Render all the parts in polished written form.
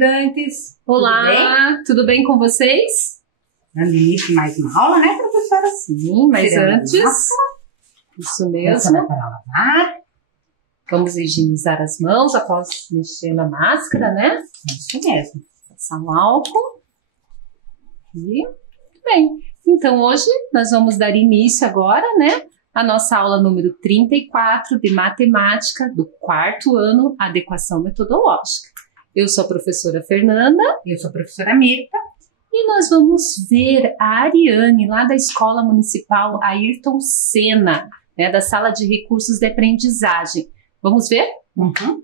estudantes! Olá, tudo bem com vocês? Dando início de mais uma aula, né, professora? Sim, mas antes, isso mesmo, para lavar. vamos higienizar as mãos após mexer na máscara, né? Isso mesmo. Passar um álcool. E, muito bem. Então, hoje nós vamos dar início agora, né, à nossa aula número 34 de matemática do quarto ano, adequação metodológica. Eu sou a professora Fernanda. Eu sou a professora Mirta. E nós vamos ver a Ariane, lá da Escola Municipal Ayrton Senna, né, da Sala de Recursos de Aprendizagem. Vamos ver? Uhum.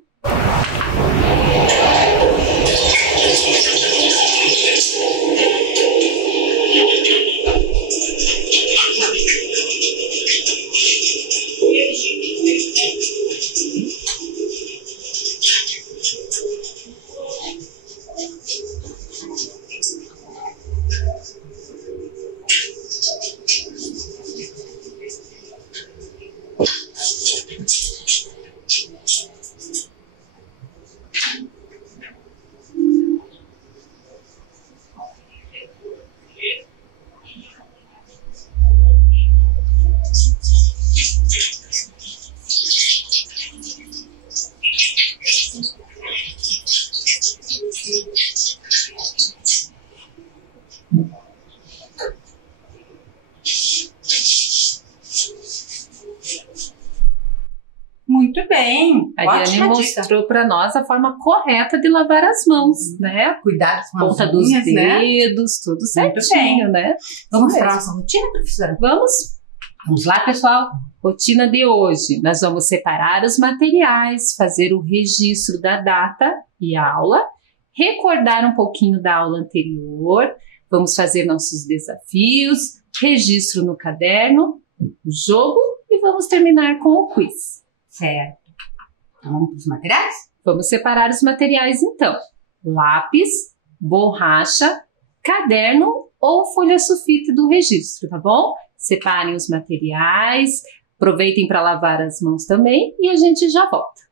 Muito bem. A Ariane mostrou para nós a forma correta de lavar as mãos, né? Cuidado com Ponta as dos unhas, dedos, tudo certinho, né? Vamos para a nossa rotina, professora? Vamos? Vamos lá, pessoal? Rotina de hoje. Nós vamos separar os materiais, fazer o registro da data e aula, recordar um pouquinho da aula anterior, vamos fazer nossos desafios, registro no caderno, jogo e vamos terminar com o quiz. Certo. Então, vamos para os materiais? Vamos separar os materiais então. Lápis, borracha, caderno ou folha sulfite do registro, tá bom? Separem os materiais, aproveitem para lavar as mãos também e a gente já volta.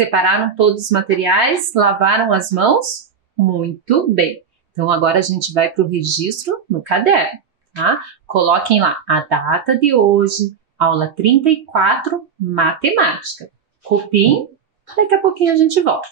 Separaram todos os materiais? Lavaram as mãos? Muito bem. Então, agora a gente vai para o registro no caderno, tá? Coloquem lá a data de hoje, aula 34, matemática. Copiem, daqui a pouquinho a gente volta.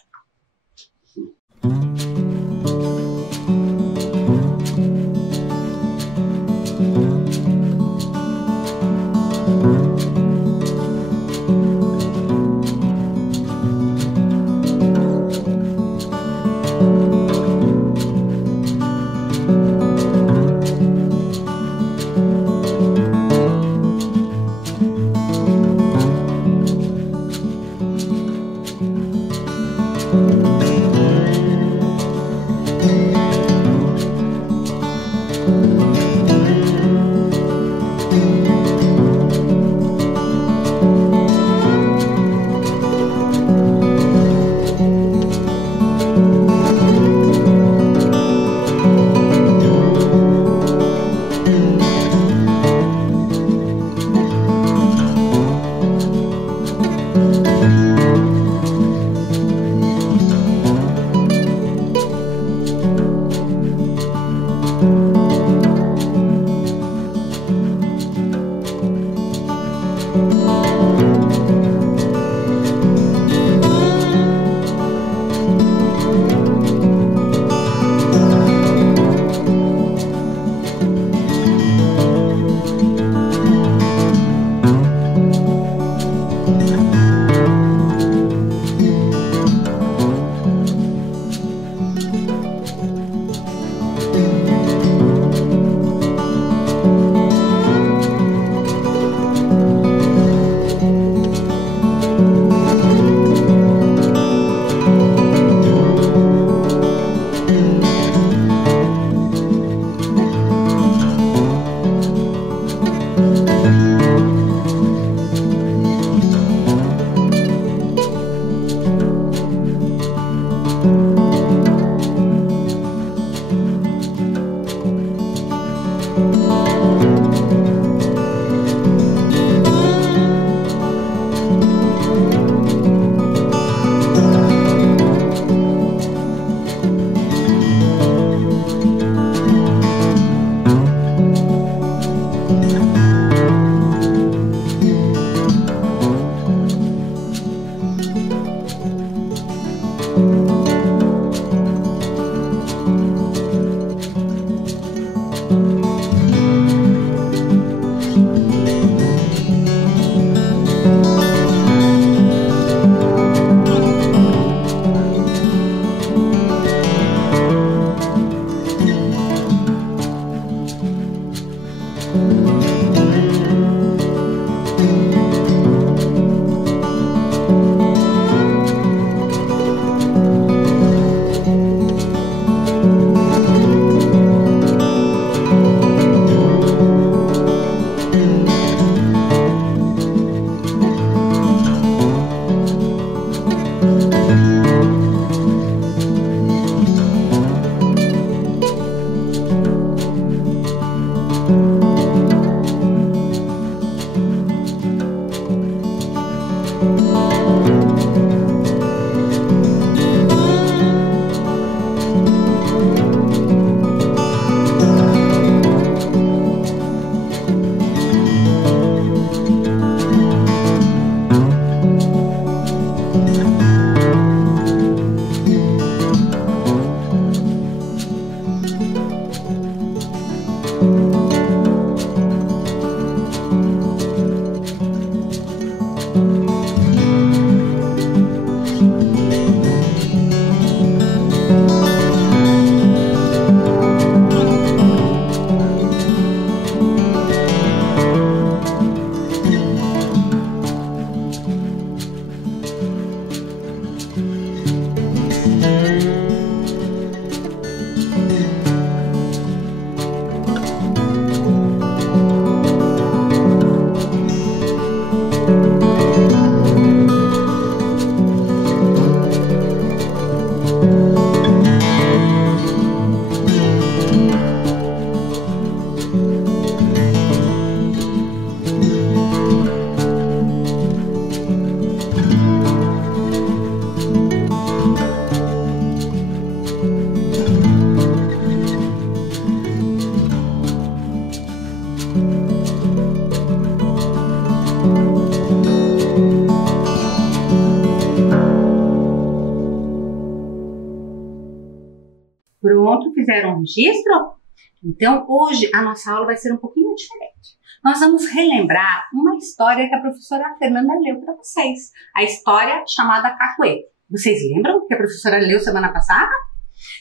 Pronto, fizeram um registro? Então, hoje a nossa aula vai ser um pouquinho diferente. Nós vamos relembrar uma história que a professora Fernanda leu para vocês. A história chamada Cacoete. Vocês lembram que a professora leu semana passada?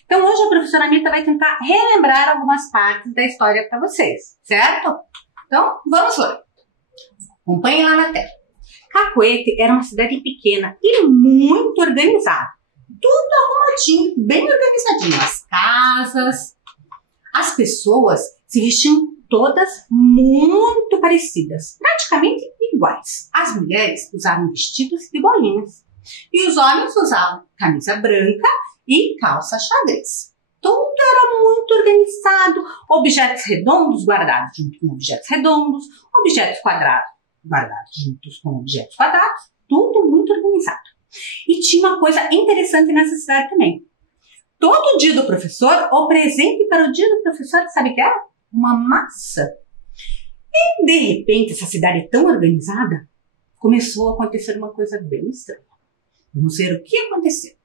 Então, hoje a professora Anitta vai tentar relembrar algumas partes da história para vocês, certo? Então, vamos lá. Acompanhem lá na tela. Cacoete era uma cidade pequena e muito organizada. Tudo arrumadinho, bem organizadinho. As casas, as pessoas se vestiam todas muito parecidas, praticamente iguais. As mulheres usavam vestidos de bolinhas e os homens usavam camisa branca e calça xadrez. Tudo era muito organizado, objetos redondos guardados junto com objetos redondos, objetos quadrados guardados juntos com objetos quadrados, tudo muito organizado. E tinha uma coisa interessante nessa cidade também. Todo dia do professor, o presente para o dia do professor, sabe o que era? Uma maçã. E, de repente, essa cidade tão organizada, começou a acontecer uma coisa bem estranha. Vamos ver o que aconteceu.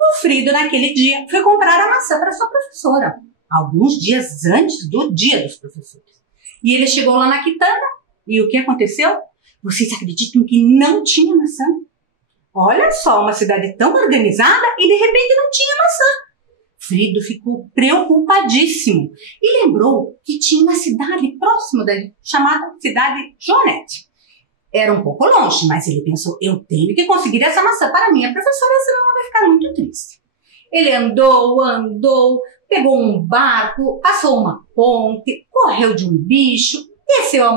O Frido, naquele dia, foi comprar a maçã para sua professora, alguns dias antes do dia dos professores. E ele chegou lá na quitanda, e o que aconteceu? Vocês acreditam que não tinha maçã? Olha só, uma cidade tão organizada e de repente não tinha maçã. Frido ficou preocupadíssimo e lembrou que tinha uma cidade próxima dali, chamada cidade Joanete. Era um pouco longe, mas ele pensou, eu tenho que conseguir essa maçã para minha professora, senão ela vai ficar muito triste. Ele andou, pegou um barco, passou uma ponte, correu de um bicho, desceu a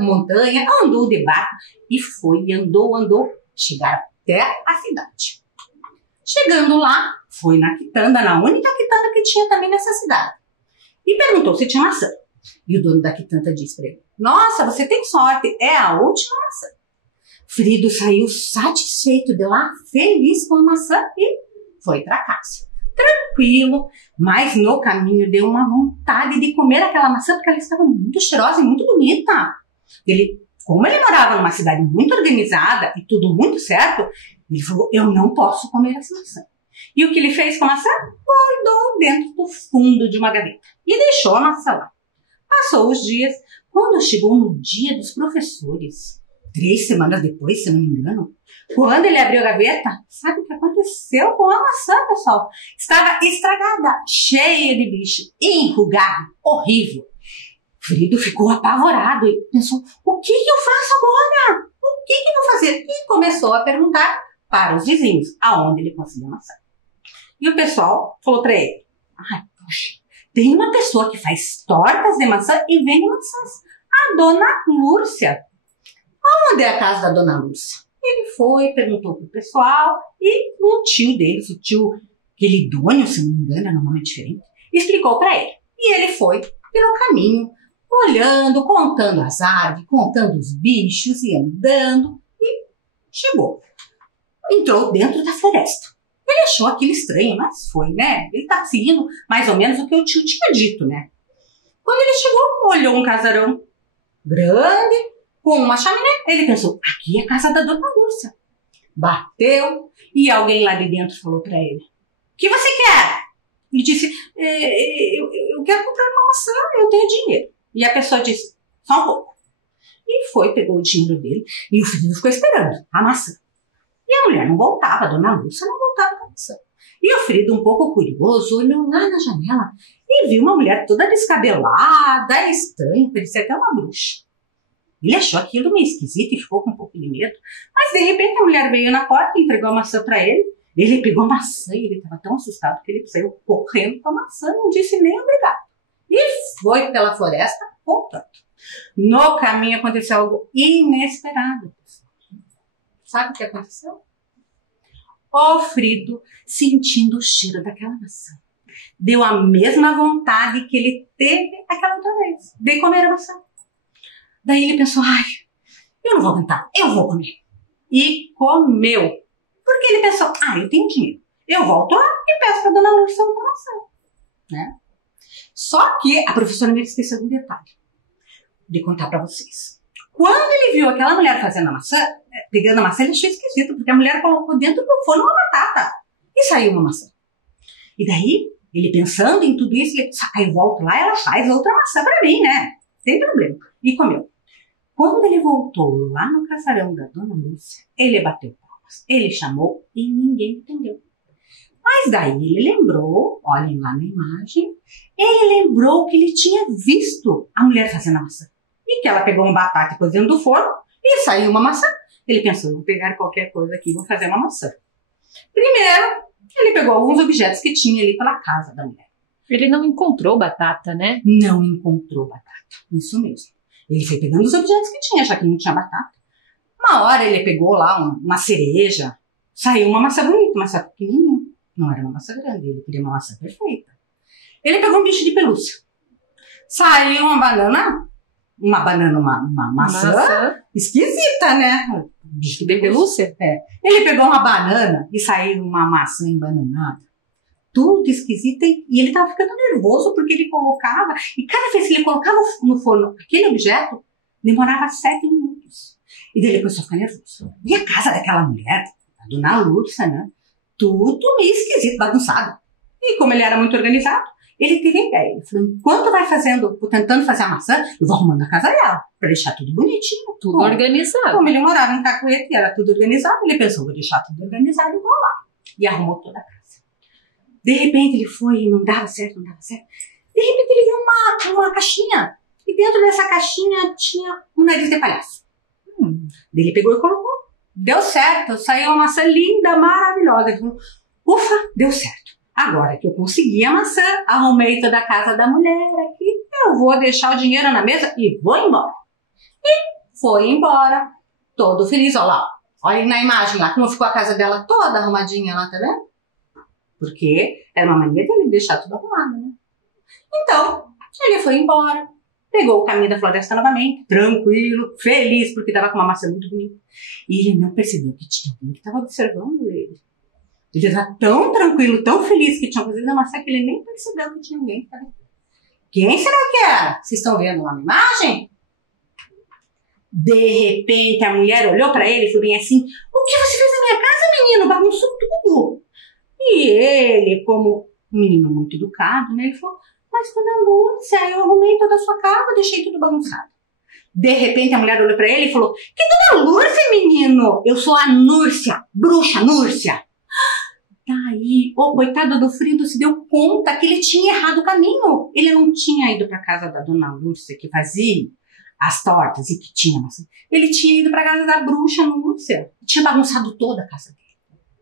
montanha, andou de barco e foi, andou, chegaram até a cidade. Chegando lá, foi na quitanda, na única quitanda que tinha também nessa cidade. E perguntou se tinha maçã. E o dono da quitanda disse para ele, nossa, você tem sorte, é a última maçã. Frido saiu satisfeito de lá, feliz com a maçã e foi para casa. Tranquilo, mas no caminho deu uma vontade de comer aquela maçã porque ela estava muito cheirosa e muito bonita. Como ele morava numa cidade muito organizada e tudo muito certo, ele falou, eu não posso comer essa maçã. E o que ele fez com a maçã? Guardou dentro do fundo de uma gaveta e deixou a maçã lá. Passou os dias, quando chegou no dia dos professores, 3 semanas depois, se não me engano, quando ele abriu a gaveta, sabe o que aconteceu com a maçã, pessoal? Estava estragada, cheia de bicho, enrugada, horrível. Frido ficou apavorado e pensou, o que eu faço agora? O que eu vou fazer? E começou a perguntar para os vizinhos aonde ele conseguia maçã. E o pessoal falou para ele, ai, poxa, tem uma pessoa que faz tortas de maçã e vende maçãs. A dona Lúcia. Onde é a casa da dona Lúcia? Ele foi, perguntou pro pessoal e o tio deles, o tio Quelidônio, se não me engano, era um nome diferente, explicou para ele. E ele foi pelo caminho, olhando, contando as árvores, contando os bichos e andando e chegou. Entrou dentro da floresta. Ele achou aquilo estranho, mas foi, né? Ele estava seguindo mais ou menos o que o tio tinha dito, né? Quando ele chegou, olhou um casarão grande, com uma chaminé. Ele pensou, aqui é a casa da dona Lúcia. Bateu e alguém lá de dentro falou para ele, o que você quer? Ele disse, eu quero comprar uma maçã, eu tenho dinheiro. E a pessoa disse, só um pouco. E foi, pegou o dinheiro dele e o filho ficou esperando a maçã. E a mulher não voltava, a dona Lúcia não voltava com a maçã. E o Frido, um pouco curioso, olhou lá na janela e viu uma mulher toda descabelada, estranha, parecia até uma bruxa. Ele achou aquilo meio esquisito e ficou com um pouco de medo. Mas, de repente, a mulher veio na porta e entregou a maçã para ele. Ele pegou a maçã e ele estava tão assustado que ele saiu correndo com a maçã, não disse nem obrigado. E foi pela floresta voltando. No caminho aconteceu algo inesperado. Sabe o que aconteceu? O Frido, sentindo o cheiro daquela maçã, deu a mesma vontade que ele teve aquela outra vez, de comer a maçã. Daí ele pensou, ai, eu não vou aguentar, eu vou comer. E comeu. Porque ele pensou, eu tenho dinheiro. Eu volto lá e peço para a dona Lúcia outra maçã. Né? Só que a professora me esqueceu de um detalhe de contar para vocês. Quando ele viu aquela mulher fazendo a maçã, pegando a maçã, ele achou esquisito, porque a mulher colocou dentro do forno uma batata e saiu uma maçã. E daí Ele pensando em tudo isso, ele aí eu volto lá, ela faz outra maçã pra mim, né? Sem problema. E comeu. Quando ele voltou lá no casarão da Dona Lúcia, ele bateu palmas, ele chamou e ninguém entendeu. Mas daí ele lembrou, olhem lá na imagem, ele lembrou que ele tinha visto a mulher fazendo a maçã. E que ela pegou um batata cozinhando do forno e saiu uma maçã. Ele pensou, vou pegar qualquer coisa aqui e vou fazer uma maçã. Primeiro, ele pegou alguns objetos que tinha ali pela casa da mulher. Ele não encontrou batata, né? Não encontrou batata, isso mesmo. Ele foi pegando os objetos que tinha, já que não tinha batata. Uma hora ele pegou lá uma cereja, saiu uma maçã bonita, uma maçã pequenininha. Não era uma maçã grande, ele queria uma maçã perfeita. Ele pegou um bicho de pelúcia. Saiu uma maçã esquisita, né? Bicho de pelúcia? É. Ele pegou uma banana e saiu uma maçã embananada. Tudo esquisito, e ele tava ficando nervoso porque ele colocava, e cada vez que ele colocava no forno aquele objeto, demorava 7 minutos. E daí ele começou a ficar nervoso. E a casa daquela mulher, a Dona Lúcia, né? Tudo meio esquisito, bagunçado. E como ele era muito organizado, ele teve a ideia. Ele falou, enquanto vai tentando fazer a maçã, eu vou arrumando a casa dela, pra deixar tudo bonitinho. Tudo organizado. Como ele morava em Cacoete e era tudo organizado, ele pensou, vou deixar tudo organizado e vou lá. E arrumou toda a casa. De repente ele foi e não dava certo. De repente ele viu uma caixinha. E dentro dessa caixinha tinha um nariz de palhaço. Ele pegou e colocou. Deu certo, saiu uma maçã linda, maravilhosa. Ele falou, ufa, deu certo. Agora que eu consegui a maçã, arrumei toda a casa da mulher aqui, eu vou deixar o dinheiro na mesa e vou embora. E foi embora, todo feliz. Olha lá, olhem na imagem lá, como ficou a casa dela toda arrumadinha lá, tá vendo? Porque era uma mania dele deixar tudo arrumado, né? Então, ele foi embora, pegou o caminho da floresta novamente, tranquilo, feliz, porque estava com uma maçã muito bonita. E ele não percebeu que tinha alguém que estava observando ele. Ele estava tão tranquilo, tão feliz que tinha cozido a maçã que ele nem percebeu que tinha alguém que estava aqui. Quem será que era? Vocês estão vendo lá na imagem? De repente, a mulher olhou para ele e falou bem assim, o que você fez na minha casa, menino? Bagunçou tudo. E ele, como um menino muito educado, né, ele falou, mas Dona Lúcia, eu arrumei toda a sua casa, deixei tudo bagunçado. De repente a mulher olhou pra ele e falou, que Dona Lúcia, menino? Eu sou a Núrcia, bruxa Núrcia. Daí, o coitado do Frido se deu conta que ele tinha errado o caminho. Ele não tinha ido pra casa da Dona Lúcia, que fazia as tortas e que tinha maçã. Ele tinha ido pra casa da bruxa Núrcia. Tinha bagunçado toda a casa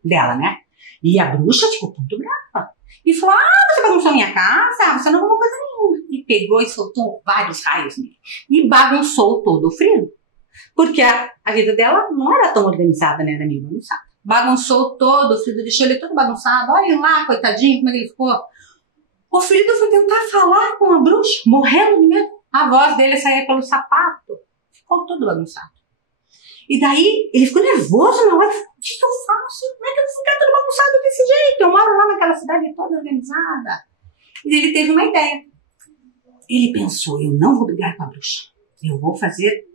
dela, né? E a bruxa ficou muito brava. E falou, você bagunçou a minha casa? Você não arrumou coisa nenhuma. E pegou e soltou vários raios nele. E bagunçou todo o Frido. Porque a vida dela não era tão organizada, né? Era meio bagunçada. Bagunçou todo o Frido, deixou ele todo bagunçado. Olhem lá, coitadinho, como ele ficou. O Frido foi tentar falar com a bruxa, morrendo de medo. A voz dele saía pelo sapato. Ficou todo bagunçado. E daí, ele ficou nervoso na hora. O que eu faço? Como é que eu vou ficar todo bagunçado desse jeito? Eu moro lá naquela cidade toda organizada. E ele teve uma ideia. Ele pensou, eu não vou brigar com a bruxa. Eu vou fazer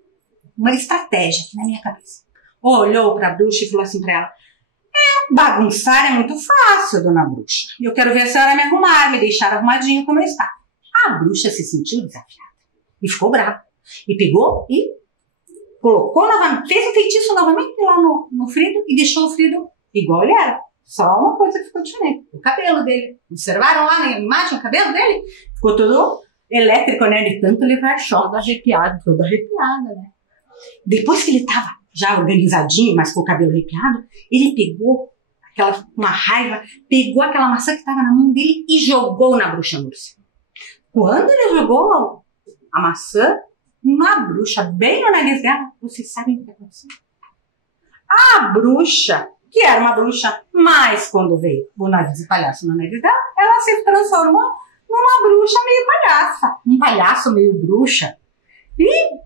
uma estratégia aqui na minha cabeça. Olhou para a bruxa e falou assim para ela, bagunçar é muito fácil, dona bruxa. Eu quero ver a senhora me arrumar, me deixar arrumadinho como eu estava. A bruxa se sentiu desafiada e ficou brava. E pegou e colocou novamente, fez o feitiço novamente lá no Frido e deixou o Frido igual ele era. Só uma coisa que ficou diferente, o cabelo dele. Observaram lá na imagem o cabelo dele? Ficou todo elétrico, né? De tanto levar choque. Todo arrepiado, né? Depois que ele estava já organizadinho, mas com o cabelo arrepiado, ele pegou uma raiva, pegou aquela maçã que estava na mão dele e jogou na bruxa Núrcia. Quando ele jogou a maçã na bruxa, bem no nariz dela, vocês sabem o que aconteceu? A bruxa, que era uma bruxa, mas quando veio o nariz de palhaço no nariz dela, ela se transformou numa bruxa meio palhaça, um palhaço meio bruxa. E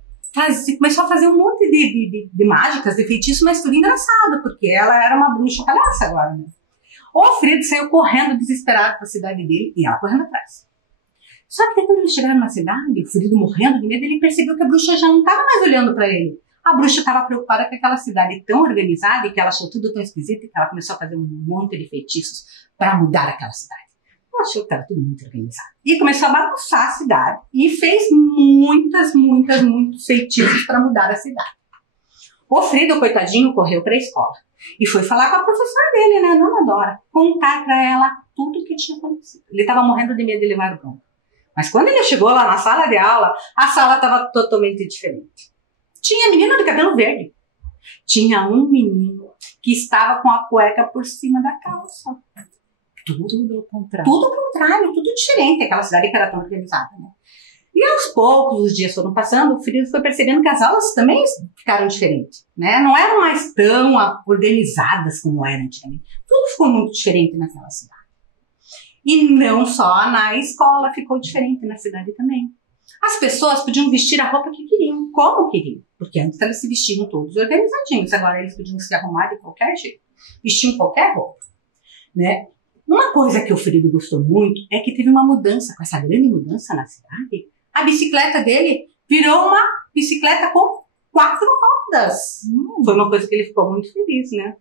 começou a fazer um monte de mágicas, de feitiços, mas tudo engraçado, porque ela era uma bruxa palhaça agora, né? O Frido saiu correndo desesperado para a cidade dele e ela correndo atrás. Só que quando eles chegaram na cidade, o Frido morrendo de medo, ele percebeu que a bruxa já não estava mais olhando para ele. A bruxa estava preocupada com aquela cidade tão organizada e que ela achou tudo tão esquisito que ela começou a fazer um monte de feitiços para mudar aquela cidade. Ela achou que estava tudo muito organizado. E começou a bagunçar a cidade. E fez muitos feitiços para mudar a cidade. O Frido, coitadinho, correu para a escola. E foi falar com a professora dele, né, a dona Dora. Contar para ela tudo o que tinha acontecido. Ele estava morrendo de medo de levar bronca. Mas quando ele chegou lá na sala de aula, a sala estava totalmente diferente. Tinha menino de cabelo verde. Tinha um menino que estava com a cueca por cima da calça. Tudo ao contrário. Tudo ao contrário, tudo diferente. Aquela cidade que era tão organizada, né? E aos poucos, os dias foram passando, o Frido foi percebendo que as aulas também ficaram diferentes, né? Não eram mais tão organizadas como eram antigamente. Tudo ficou muito diferente naquela cidade. E não só na escola ficou diferente, na cidade também. As pessoas podiam vestir a roupa que queriam, como queriam. Porque antes elas se vestiam todos organizadinhos, agora eles podiam se arrumar de qualquer jeito. Vestiam qualquer roupa, né? Uma coisa que o Frido gostou muito é que teve uma mudança, com essa grande mudança na cidade. A bicicleta dele virou uma bicicleta com 4 rodas. Foi uma coisa que ele ficou muito feliz, né?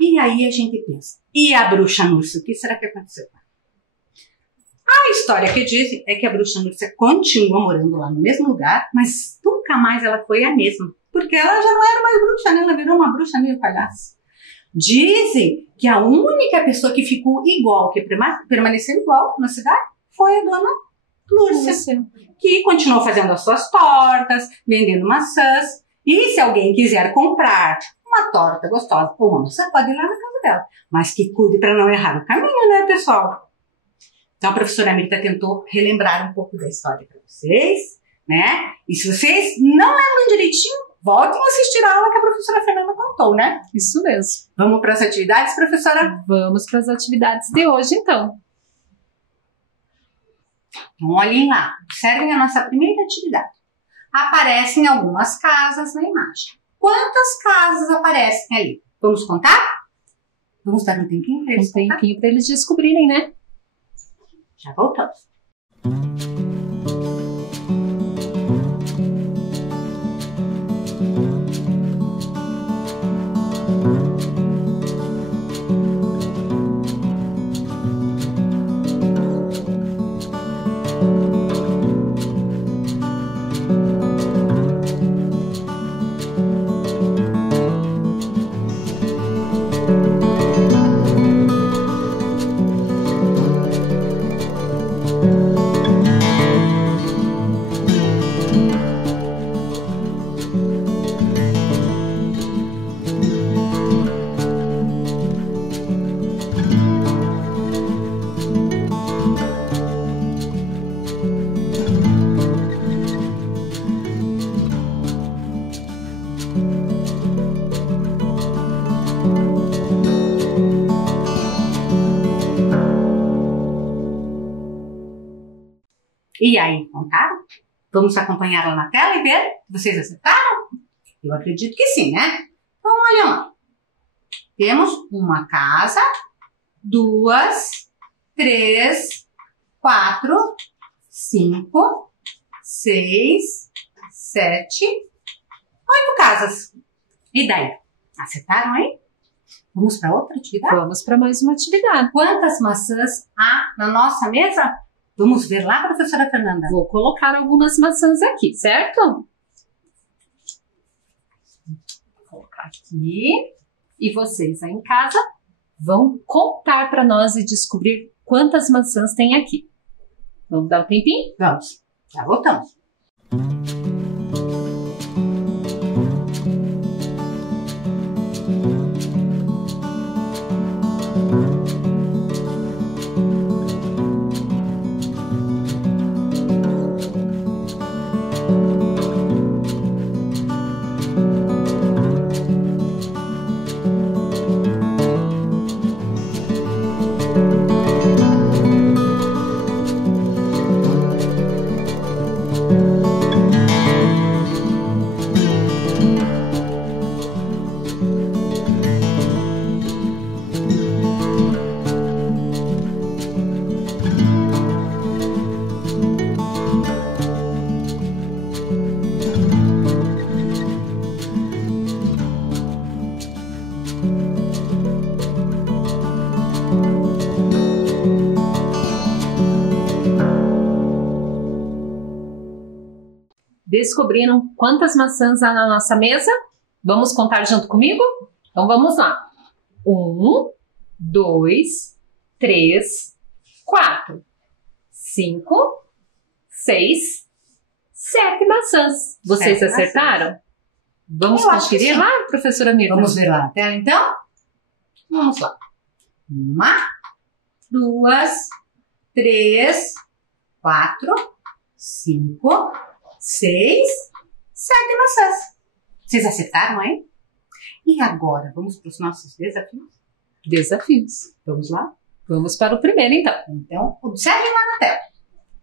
E aí a gente pensa, e a bruxa Núrcia, o que será que aconteceu? A história que dizem é que a bruxa Núrcia continua morando lá no mesmo lugar, mas nunca mais ela foi a mesma. Porque ela já não era mais bruxa, né? Ela virou uma bruxa meio palhaça. Dizem que a única pessoa que ficou igual, que permaneceu igual na cidade, foi a dona Lúcia, que continuou fazendo as suas tortas, vendendo maçãs. E se alguém quiser comprar uma torta gostosa ou uma maçã, pode ir lá na casa dela. Mas que cuide para não errar o caminho, né, pessoal? Então a professora Mirta tentou relembrar um pouco da história para vocês, né? E se vocês não lembram direitinho, voltem a assistir a aula que a professora Fernanda contou, né? Isso mesmo. Vamos para as atividades, professora? Vamos para as atividades de hoje, então. Então, olhem lá. Observem a nossa primeira atividade. Aparecem algumas casas na imagem. Quantas casas aparecem ali? Vamos contar? Vamos dar um tempinho para eles Um tempinho para eles descobrirem, né? Já voltamos. E aí, contaram? Vamos acompanhar ela na tela e ver se vocês acertaram? Eu acredito que sim, né? Então, olha lá. Temos uma casa, 2, 3, 4, 5, 6, 7, 8 casas. E daí? Acertaram aí? Vamos para outra atividade? Vamos para mais uma atividade. Quantas maçãs há na nossa mesa? Vamos ver lá, professora Fernanda. Vou colocar algumas maçãs aqui, certo? Vou colocar aqui. E vocês aí em casa vão contar para nós e descobrir quantas maçãs tem aqui. Vamos dar um tempinho? Vamos. Já voltamos. Descobriram quantas maçãs há na nossa mesa? Vamos contar junto comigo? Então vamos lá. 1, 2, 3, 4, 5, 6, 7 maçãs. Vocês 7 acertaram? maçãs. Vamos Eu acho que conferir sim. lá, professora Mirta? Vamos ver lá na tela, então? Vamos lá. 1, 2, 3, 4, 5, 6, 7 maçãs. Vocês acertaram, hein? E agora, vamos para os nossos desafios? Desafios. Vamos lá? Vamos para o primeiro, então. Então, observem lá na tela.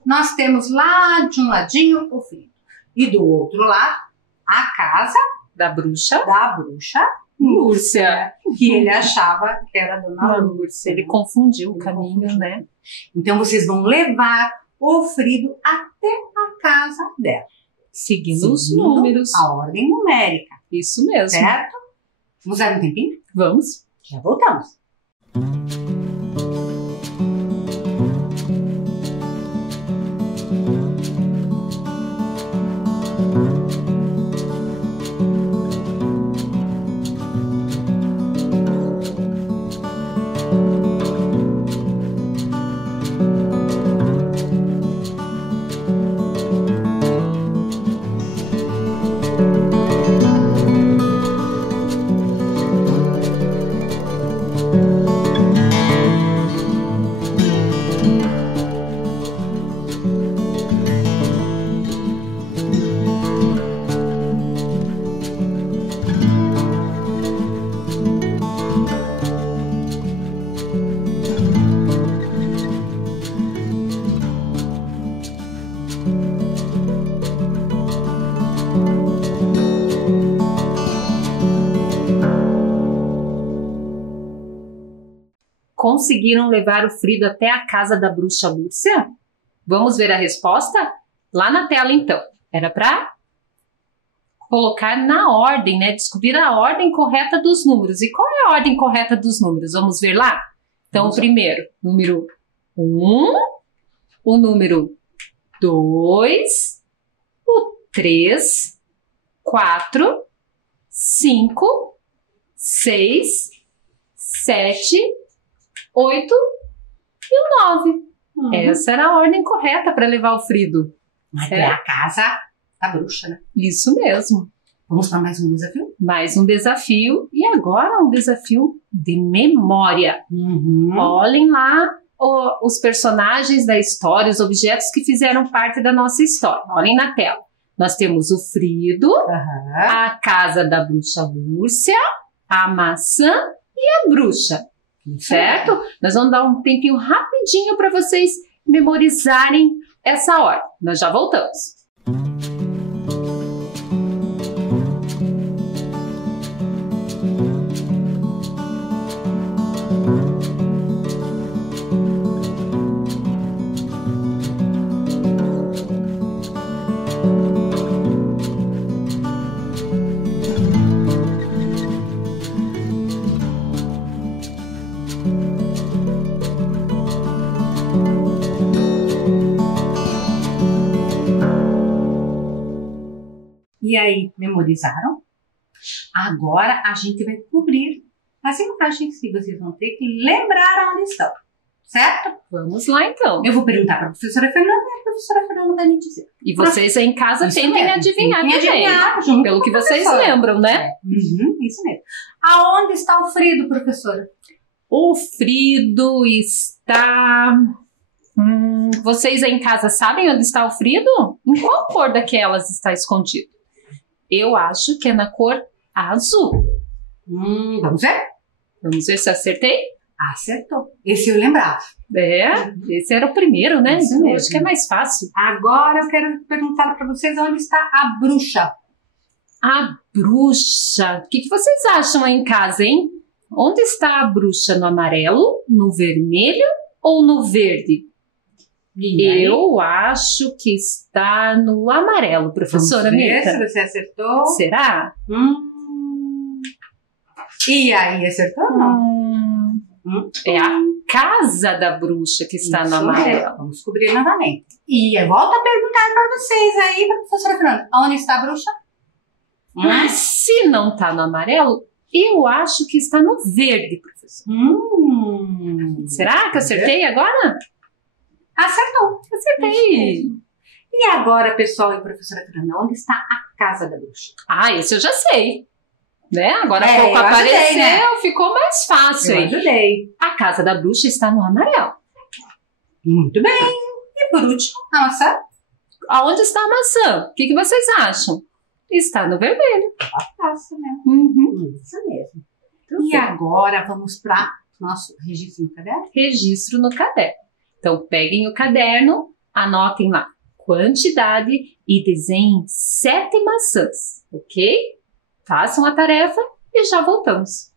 Nós temos lá de um ladinho o frido. E do outro lado, a casa Da bruxa. da bruxa Lúcia. que ele achava que era a dona Lúcia. Ele confundiu o caminho, né? Então, vocês vão levar o frido até a casa dela. Seguindo os números. A ordem numérica, Isso mesmo. certo? Vamos dar um tempinho? Vamos. Já voltamos. Conseguiram levar o frido até a casa da bruxa Lúcia? Vamos ver a resposta? Lá na tela, então. Era para colocar na ordem, né? Descobrir a ordem correta dos números. E qual é a ordem correta dos números? Vamos ver lá? Então, o primeiro, número 1, o número 2, o 3, 4, 5, 6, 7, 8 e o 9. Essa era a ordem correta para levar o frido. Até a casa da bruxa, né? Isso mesmo. Vamos para mais um desafio? Mais um desafio. E agora um desafio de memória. Olhem lá os personagens da história, os objetos que fizeram parte da nossa história. Olhem na tela. Nós temos o frido, a casa da bruxa Lúcia, a maçã e a bruxa. Certo? Nós vamos dar um tempinho rapidinho para vocês memorizarem essa ordem. Nós já voltamos. E aí, memorizaram? Agora a gente vai cobrir as imagens que vocês vão ter que lembrar onde estão, certo? Vamos lá, então. Eu vou perguntar para a professora Fernanda e a professora Fernanda vai me dizer. E vocês aí em casa Isso tentem mesmo, adivinhar tentem também. adivinhar junto Pelo com que a vocês professora. lembram, né? Isso mesmo. Aonde está o frido, professora? O frido está... vocês aí em casa sabem onde está o frido? Em qual cor daquelas está escondido? Eu acho que é na cor azul. Vamos ver? Vamos ver se acertei? Acertou. Esse eu lembrava. Esse era o primeiro, né? Isso Eu mesmo. acho que é mais fácil. Agora eu quero perguntar para vocês onde está a bruxa. A bruxa. O que vocês acham aí em casa, hein? Onde está a bruxa? No amarelo, no vermelho ou no verde? Eu acho que está no amarelo, professora Mirta. Se você acertou. Será? E aí, acertou ou não? É a casa da bruxa que está no amarelo. Vamos descobrir novamente. E eu volto a perguntar para vocês aí, professora Fernanda, onde está a bruxa? Mas se não está no amarelo, eu acho que está no verde, professor. Será que eu acertei agora? Acertou. Acertei. E agora, pessoal e professora Fernanda, onde está a casa da bruxa? Esse eu já sei. Né? Agora há pouco eu apareceu, ajudei, né? Ficou mais fácil. Eu ajudei. A casa da bruxa está no amarelo. Muito bem. E por último, a maçã? Aonde está a maçã? O que vocês acham? Está no vermelho. Fácil, né? Isso mesmo. E agora vamos para nosso registro no caderno? Registro no caderno. Então, peguem o caderno, anotem lá quantidade e desenhem 7 maçãs, ok? Façam a tarefa e já voltamos.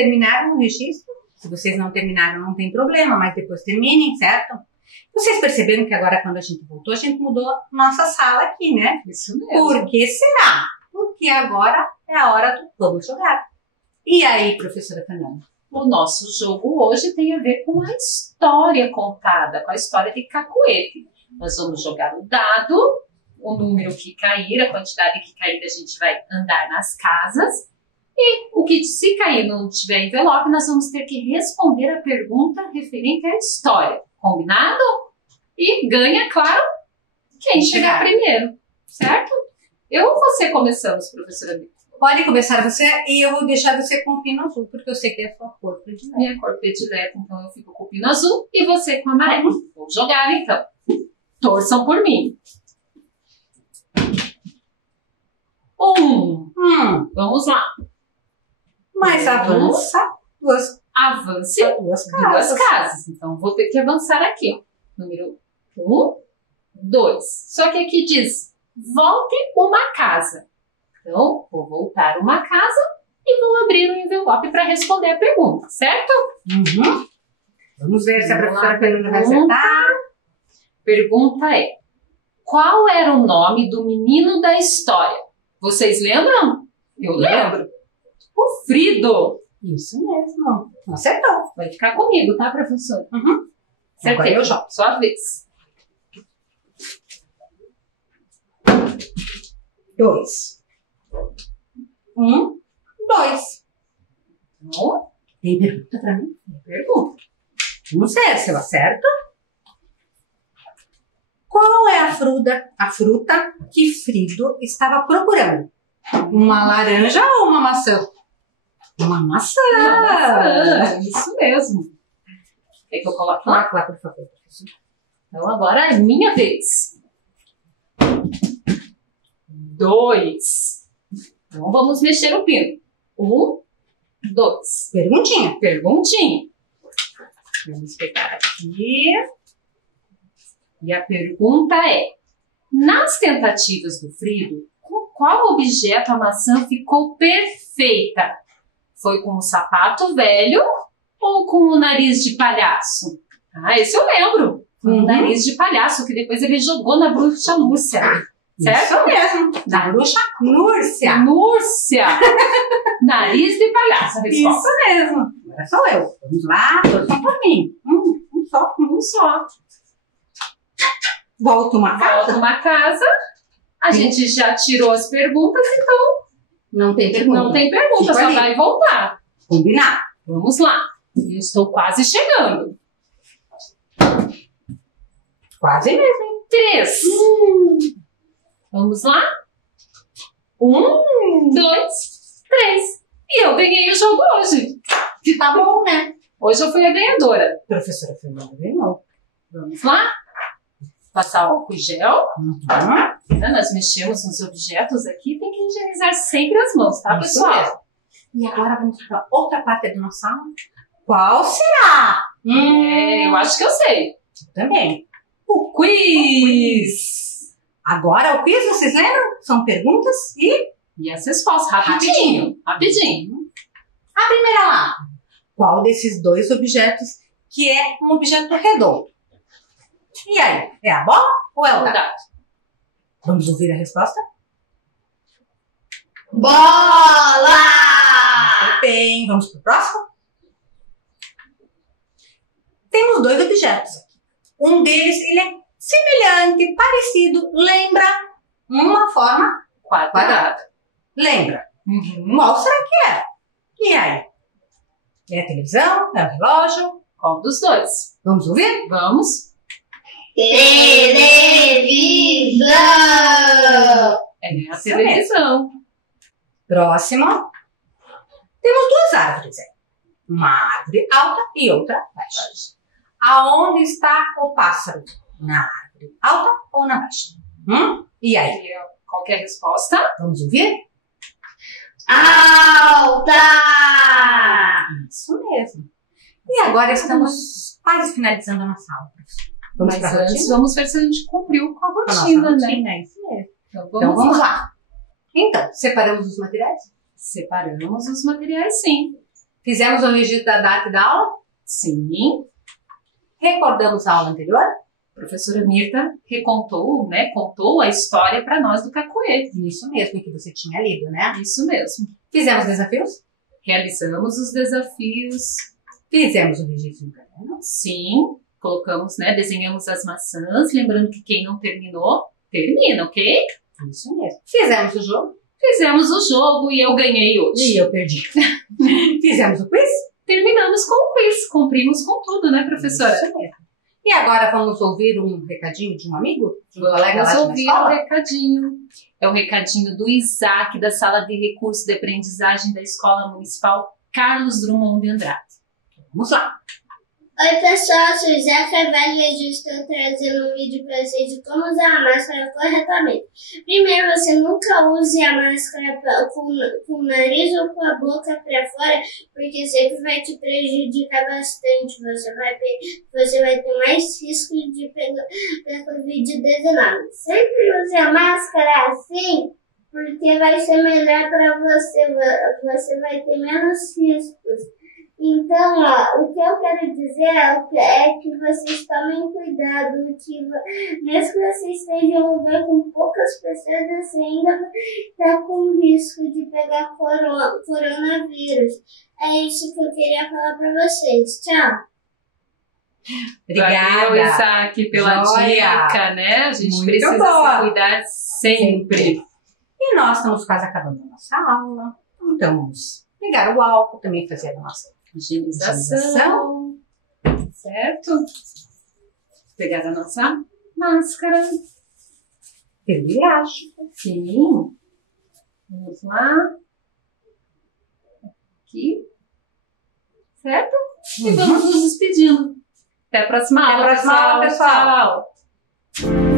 terminaram o registro. Se vocês não terminaram, não tem problema, mas depois terminem, certo? Vocês perceberam que agora, quando a gente voltou, a gente mudou nossa sala aqui, né? Isso mesmo. Por que será? Porque agora é a hora do vamos jogar. E aí, professora Fernanda? O nosso jogo hoje tem a ver com a história contada, com a história de cacuete. Nós vamos jogar o dado, o número que cair, a quantidade que cair, a gente vai andar nas casas. E o que se cair não tiver envelope, nós vamos ter que responder a pergunta referente à história. Combinado? E ganha, claro, quem chegar primeiro, certo? Eu ou você começamos, professora Bia? Pode começar você e eu vou deixar você com o pino azul, porque eu sei que é a sua cor predileta. Minha cor predileta, então eu fico com o pino azul e você com o amarelo. Vamos jogar, então. Torçam por mim. 1. Vamos lá. Mas avança Avance duas casas. Então, vou ter que avançar aqui, ó. Número 1, 2. Só que aqui diz, volte uma casa. Então, vou voltar uma casa e vou abrir o envelope para responder a pergunta, certo? Vamos ver se a professora Fernanda vai acertar. Pergunta é, qual era o nome do menino da história? Vocês lembram? Eu lembro. O Frido. Isso mesmo. Acertou. Vai ficar comigo, tá, professor? Acertei. Agora eu jogo. Sua vez. 2. 1, 2. Então, Tem pergunta pra mim? pergunta. Vamos ver se eu acerto. Qual é a fruta que Frido estava procurando? Uma laranja ou uma maçã? Uma maçã. Isso mesmo. Quer que eu coloque lá? Coloca lá, por favor, professor. Então, agora é minha vez. 2. Então, vamos mexer o pino. 1, 2. Perguntinha. Vamos pegar aqui. E a pergunta é, nas tentativas do Frido, com qual objeto a maçã ficou perfeita? Foi com o sapato velho ou com o nariz de palhaço? Ah, esse eu lembro. Foi o nariz de palhaço, que depois ele jogou na bruxa Lúcia. Certo? Isso mesmo. Na bruxa Núrcia. Nariz de palhaço, a resposta. Isso mesmo. Agora sou eu. Vamos lá, torçam por mim. Um só. Volta uma casa. A gente já tirou as perguntas, então não tem pergunta. Só vai voltar. Combinado. Vamos lá. Eu estou quase chegando. Quase mesmo, hein? 3. Vamos lá? 1, 2, 3. E eu ganhei o jogo hoje. Tá bom, né? Hoje eu fui a ganhadora. Professora Fernanda ganhou. Vamos lá? Passar álcool gel. Nós mexemos nos objetos aqui. Tem que higienizar sempre as mãos, tá, pessoal? Mesmo. E agora vamos para outra parte do nosso aula. Qual será? Eu acho que eu sei. Eu também. O quiz. Agora o quiz, vocês lembram? São perguntas e as respostas. Rapidinho. A primeira lá. Qual desses dois objetos que é um objeto redondo? E aí? É a bola ou é o dado? Vamos ouvir a resposta? Bola! Bem, vamos pro próximo? Temos dois objetos. Um deles, ele é semelhante, parecido, lembra uma forma quadrada. Lembra? Qual será que é? E aí? É a televisão? É o relógio? Qual dos dois? Vamos ouvir? Vamos. Televisão! É a televisão. Próximo. Temos duas árvores. Uma árvore alta e outra baixa. Aonde está o pássaro? Na árvore alta ou na baixa? E aí? Qual que é a resposta? Vamos ouvir? Alta! Isso mesmo. E agora estamos quase finalizando a nossa aula. Mas antes vamos ver se a gente cumpriu com a rotina, né? Isso mesmo. Então vamos lá. Então, separamos os materiais? Separamos os materiais, sim. Fizemos o registro da data e da aula? Sim. Recordamos a aula anterior? A professora Mirta recontou, né, contou a história para nós do cacoete. Isso mesmo, que você tinha lido, né? Isso mesmo. Fizemos desafios? Realizamos os desafios. Fizemos o registro no caderno? Sim. Colocamos, né, desenhamos as maçãs, lembrando que quem não terminou, termina, ok? Isso mesmo. Fizemos o jogo? Fizemos o jogo e eu ganhei hoje. E eu perdi. Fizemos o quiz? Terminamos com o quiz, cumprimos com tudo, né, professora? Isso mesmo. E agora vamos ouvir um recadinho de um amigo? De um colega lá Vamos de uma ouvir escola? o recadinho. É o recadinho do Isaac, da Sala de Recursos de Aprendizagem da Escola Municipal Carlos Drummond de Andrade. Vamos lá. Oi pessoal, sou Zé Carvalho e hoje estou trazendo um vídeo para vocês de como usar a máscara corretamente. Primeiro, você nunca use a máscara com o nariz ou com a boca para fora, porque sempre vai te prejudicar bastante. Você vai ter mais risco de pegar Covid-19. Sempre use a máscara assim, porque vai ser melhor para você. Você vai ter menos riscos. Então, o que eu quero dizer é que vocês tomem cuidado, que mesmo que você esteja em um lugar com poucas pessoas, você ainda está com risco de pegar coronavírus. É isso que eu queria falar para vocês. Tchau! Obrigada. Valeu, Isaac, pela Joia. dica, né? A gente Muito precisa boa. se cuidar sempre. E nós estamos quase acabando a nossa aula. Então vamos pegar o álcool, também fazer a nossa Higienização. Certo? Pegar a nossa máscara. pelo elástico. Sim. Vamos lá. Aqui. Certo? E vamos nos despedindo. Até a próxima aula, Até a próxima aula, pessoal. Tchau.